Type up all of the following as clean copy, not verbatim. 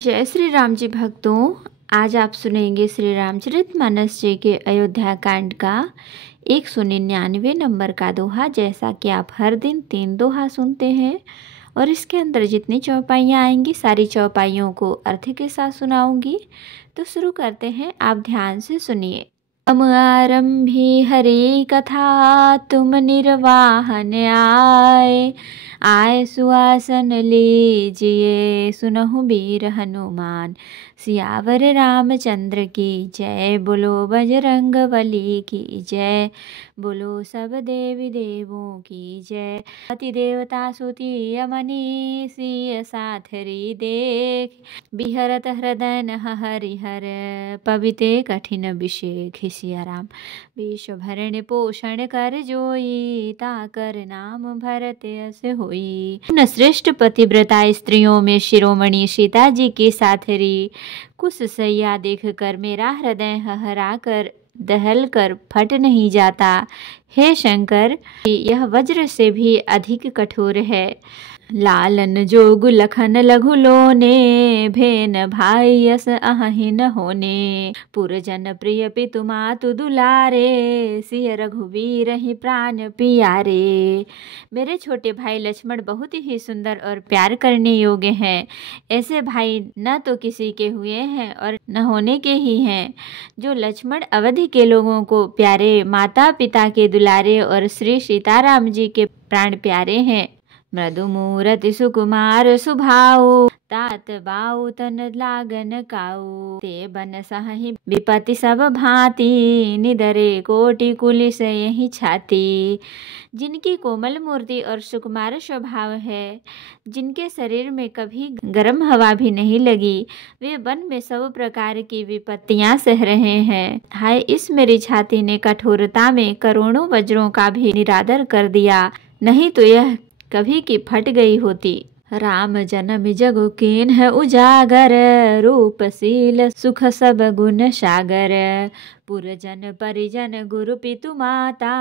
जय श्री राम जी भक्तों, आज आप सुनेंगे श्री रामचरितमानस जी के अयोध्या कांड का 199 नंबर का दोहा। जैसा कि आप हर दिन 3 दोहा सुनते हैं और इसके अंदर जितनी चौपाइयाँ आएंगी सारी चौपाइयों को अर्थ के साथ सुनाऊंगी। तो शुरू करते हैं, आप ध्यान से सुनिए। हम आरंभी हरि कथा, तुम निर्वाहन आए। आए सुआसन लीजिए, सुनहु वीर हनुमान। सियावर रामचंद्र की जय, बोलो बजरंग बली की जय। बोलो सब देवी देवों की जय। अति देवता सुती अमनी, सिय साथरी देख। बिहरत हृदय न हरिहर, पविते कठिन विषेख। सिया राम विश्व भरण पोषण कर जोई, ताकर नाम भरत अस होई। श्रेष्ठ पतिव्रता स्त्रियों में शिरोमणि सीता जी की साथरी कुश सैया देख कर मेरा हृदय हहरा कर दहल कर फट नहीं जाता। हे शंकर, यह वज्र से भी अधिक कठोर है। लालन जोग लखन लघु लोने, भेन भाई यस अहि न होने। पुरजन प्रिय पितु मातु दुलारे, सिय रघुवीर ही प्राण पियारे। मेरे छोटे भाई लक्ष्मण बहुत ही सुंदर और प्यार करने योग्य हैं। ऐसे भाई न तो किसी के हुए हैं और न होने के ही हैं। जो लक्ष्मण अवधि के लोगों को प्यारे, माता पिता के दुलारे और श्री सीताराम जी के प्राण प्यारे हैं। मृदु मूरति सुकुमार सुभाऊ, तात बाऊ तन लागन काऊ। ते बन सहि विपति सब भांति, निदरे कोटि कुलिस यही छाती। जिनकी कोमल मूर्ति और सुकुमार स्वभाव है, जिनके शरीर में कभी गर्म हवा भी नहीं लगी, वे वन में सब प्रकार की विपत्तियां सह रहे हैं। हाय, इस मेरी छाती ने कठोरता में करोड़ों वज्रों का भी निरादर कर दिया, नहीं तो यह कभी की फट गई होती। राम जन्म जगु कीन है उजागर, रूपशील सुख सब गुण सागर। पुरजन परिजन गुरु पितु माता,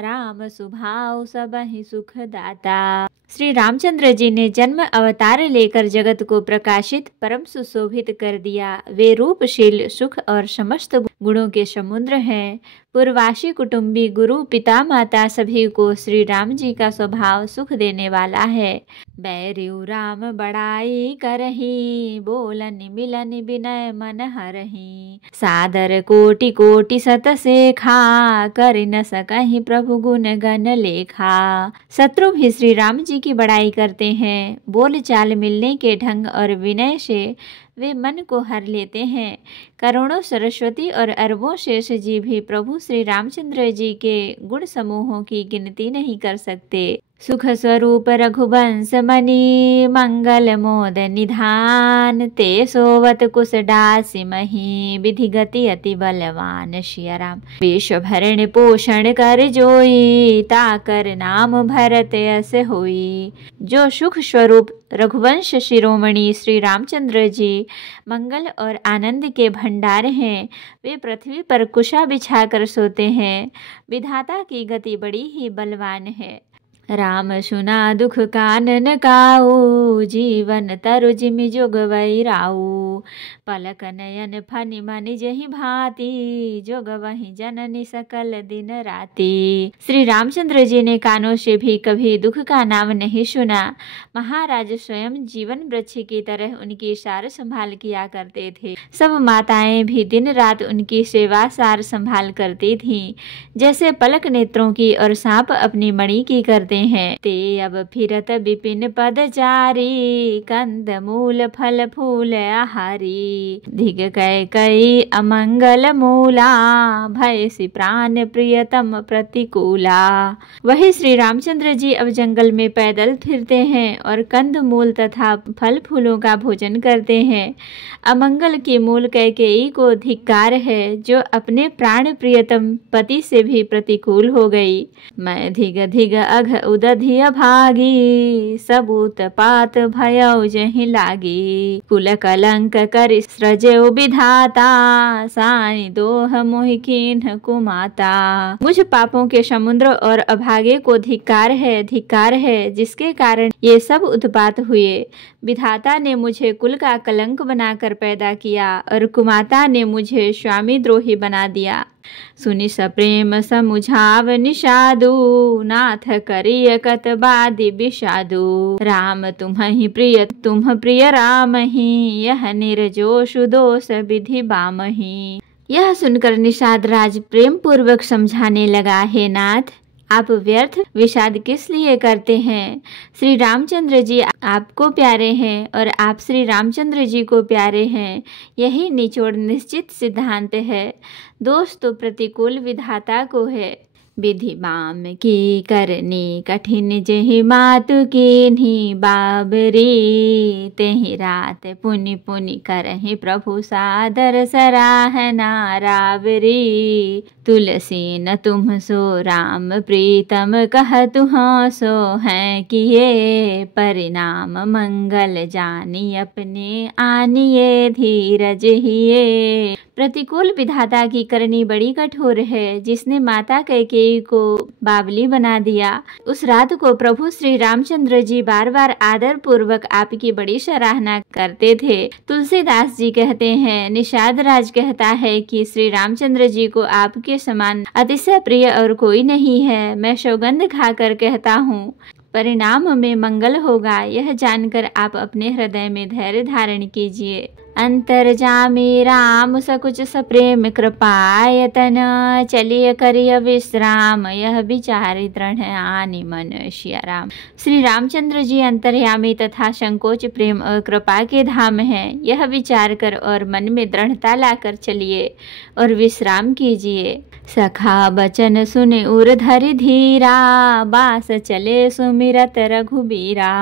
राम सुभाव सब ही सुख दाता। श्री रामचंद्र जी ने जन्म अवतार लेकर जगत को प्रकाशित परम सुशोभित कर दिया। वे रूपशील, सुख और समस्त गुणों के समुद्र हैं। पूर्वासी, कुटुंबी, गुरु, पिता, माता सभी को श्री राम जी का स्वभाव सुख देने वाला है। बैरियु राम बड़ाई करही, बोलन मिलन विनय मन हरही। सादर कोटि कोटि सत सेखा, कर न सकहि प्रभु गुण गण लेखा। शत्रु भी श्री राम जी की बड़ाई करते हैं। बोल चाल, मिलने के ढंग और विनय से वे मन को हर लेते हैं। करोड़ों सरस्वती और अरबों शेष जी भी प्रभु श्री रामचंद्र जी के गुण समूहों की गिनती नहीं कर सकते। सुख स्वरूप रघुवंश मणि, मंगल मोद निधान। ते सोवत कुश दासी मही, विधि गति अति बलवान। सिया राम विश्व भरण पोषण कर जोई, ताकर नाम भरत अस होई। जो सुख स्वरूप रघुवंश शिरोमणि श्री रामचंद्र जी मंगल और आनंद के भंडार हैं, वे पृथ्वी पर कुशा बिछाकर सोते हैं। विधाता की गति बड़ी ही बलवान है। राम सुना दुख कानन काऊ, जीवन तरु जिमि जोग वैराऊ। पलक नयन फनि मनि जहि भांति, जोग वही जननी सकल दिन राति। श्री रामचंद्र जी ने कानों से भी कभी दुख का नाम नहीं सुना। महाराज स्वयं जीवन वृक्ष की तरह उनकी सार संभाल किया करते थे। सब माताएं भी दिन रात उनकी सेवा सार संभाल करती थीं, जैसे पलक नेत्रों की और सांप अपनी मणि की करते हैं। ते अब फिरत विपिन पदचारी, कंद मूल फल फूल आहारी। धिग कै कई अमंगल मूला, भय सि प्राण प्रियतम प्रतिकूला। वही श्री रामचंद्र जी अब जंगल में पैदल फिरते हैं और कंद मूल तथा फल फूलों का भोजन करते हैं। अमंगल की मूल कैकेयी को धिक्कार है, जो अपने प्राण प्रियतम पति से भी प्रतिकूल हो गई। मैं धिग धिग अघ उदधिय भागी, सबूत पात भयउ जहि लागी। कुल कलंक कर सृजेउ विधाता, सानि दोह मोहि कीन्ह कुमाता। मुझ पापों के समुद्र और अभागे को धिक्कार है, जिसके कारण ये सब उत्पात हुए। विधाता ने मुझे कुल का कलंक बनाकर पैदा किया और कुमाता ने मुझे स्वामी द्रोही बना दिया। सुनि सप्रेम समुझाव निषादु, नाथ करिय कतबादि विषादु। राम तुम्हि प्रिय राम ही, यह निर्जोषु दोष विधि बामहि। यह सुनकर निषाद राज प्रेम पूर्वक समझाने लगा, हे नाथ, आप व्यर्थ विषाद किस लिए करते हैं? श्री रामचंद्र जी आपको प्यारे हैं और आप श्री रामचंद्र जी को प्यारे हैं। यही निचोड़ निश्चित सिद्धांत है। दोष तो प्रतिकूल विधाता को है। विधि बाम की करनी कठिन जेहि मातु कीन्ही बाबरी। तेहि रात पुनि पुनि करहि प्रभु सादर सराहना रावरी। तुलसी न तुम सो राम प्रीतम कहतु हाँ सो हैं किए। परिणाम मंगल जानी अपने आनिए धीरज हिए। प्रतिकूल विधाता की करनी बड़ी कठोर है, जिसने माता कैकेयी को बावली बना दिया। उस रात को प्रभु श्री रामचंद्र जी बार बार आदर पूर्वक आपकी बड़ी सराहना करते थे। तुलसीदास जी कहते हैं, निषाद राज कहता है कि श्री रामचंद्र जी को आपके समान अतिशय प्रिय और कोई नहीं है। मैं सौगंध खाकर कहता हूँ, परिणाम में मंगल होगा। यह जानकर आप अपने हृदय में धैर्य धारण कीजिए। अंतर्जामी राम सकुच सप्रेम कृपायतन। चलिय करिय विश्राम, यह विचारि दृढ़ आनि मन सिया राम। श्री रामचंद्र जी अंतर्यामी तथा संकोच प्रेम और कृपा के धाम हैं। यह विचार कर और मन में दृढ़ता लाकर चलिए और विश्राम कीजिए। सखा बचन सुने उर धरि धीरा, बास चले सुमिरत रघुबीरा।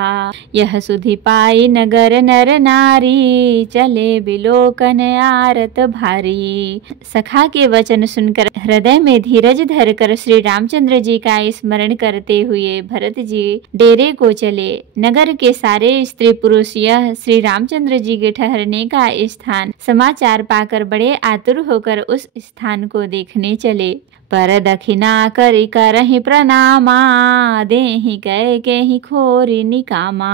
यह सुधि पाई नगर नर नारी, चले बिलोकन आरत भारी। सखा के वचन सुनकर हृदय में धीरज धरकर श्री रामचंद्र जी का स्मरण करते हुए भरत जी डेरे को चले। नगर के सारे स्त्री पुरुष यह श्री रामचंद्र जी के ठहरने का स्थान समाचार पाकर बड़े आतुर होकर उस स्थान को देखने चले। पर दक्षिणा करि करहि प्रणामा, देहि कैकेयी खोरि निकामा।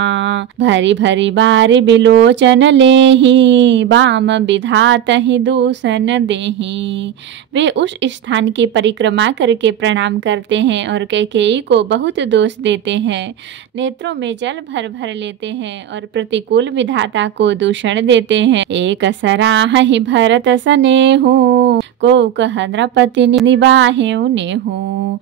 भरी भरी बारी बिलोचन लेहि, बाम विधातहि दूषण देहि। वे उस स्थान की परिक्रमा करके प्रणाम करते हैं और कैकेयी को बहुत दोष देते हैं। नेत्रों में जल भर भर लेते हैं और प्रतिकूल विधाता को दूषण देते हैं। एक सराहि भरत सनेहु, को कह नृपति निबाहे नेहु।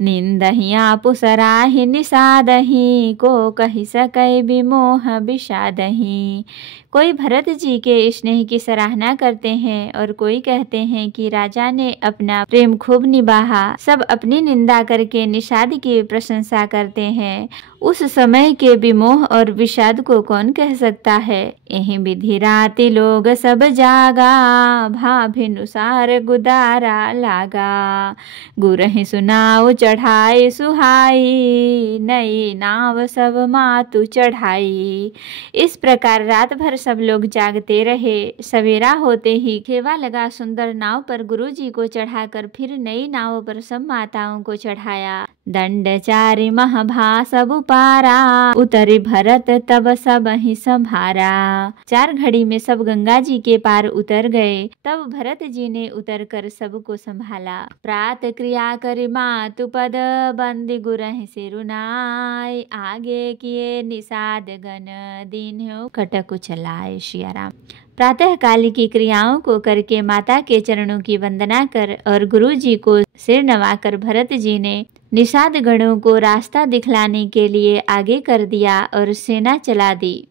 निंदहि आपु सराहि निषादहि, को कहि सकै विमोह विषादहि। कोई भरत जी के स्नेह की सराहना करते हैं और कोई कहते हैं कि राजा ने अपना प्रेम खूब निभाया। सब अपनी निंदा करके निषाद की प्रशंसा करते हैं। उस समय के विमोह और विषाद को कौन कह सकता है। यही विधि राति लोग सब जागा, भाभिनुसार गुदारा लागा। गुरहि सुनाऊ चढ़ाई सुहाई, नई नाव सब मातु चढ़ाई। इस प्रकार रात भर सब लोग जागते रहे। सवेरा होते ही खेवा लगा सुंदर नाव पर गुरु जी को चढ़ाकर फिर नई नाव पर सब माताओं को चढ़ाया। दंडचारी महाभा सब पारा, उतरी भरत तब सब ही संभारा। 4 घड़ी में सब गंगा जी के पार उतर गए। तब भरत जी ने उतर कर सबको संभाला। प्रात क्रिया कर मातु पद, बंदी गुरहि सिरुनाय। आगे किए निषाद गण, दीन्हु कटकु चलाए सिया राम। प्रातः काल की क्रियाओं को करके माता के चरणों की वंदना कर और गुरु जी को सिर नवाकर भरत जी ने निषाद गणों को रास्ता दिखलाने के लिए आगे कर दिया और सेना चला दी।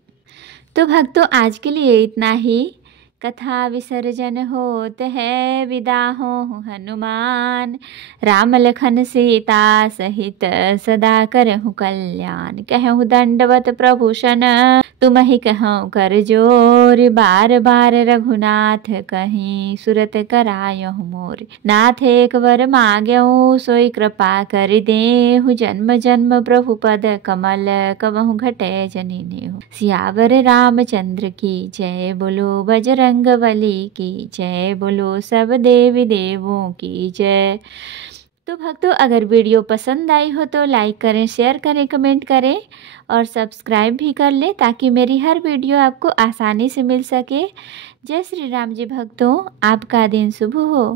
तो भक्तों, आज के लिए इतना ही। कथा विसर्जन होत है, विदा हो हनुमान। राम लखन सीता सहित सदा करहु कल्याण। कहूँ दंडवत प्रभु सन, तुमहि कहूँ कर जोर। बार बार रघुनाथ कहीं, सुरत करायहु मोर। नाथ एक वर मांग्यऊ, सोई कृपा कर देहु। जन्म जन्म प्रभु पद कमल, कबहु घटै जनि नेहु। सियावर रामचंद्र की जय, बोलो बजरंगबली की जय, बोलो सब देवी देवों की जय। तो भक्तों, अगर वीडियो पसंद आई हो तो लाइक करें, शेयर करें, कमेंट करें और सब्सक्राइब भी कर लें, ताकि मेरी हर वीडियो आपको आसानी से मिल सके। जय श्री राम जी भक्तों, आपका दिन शुभ हो।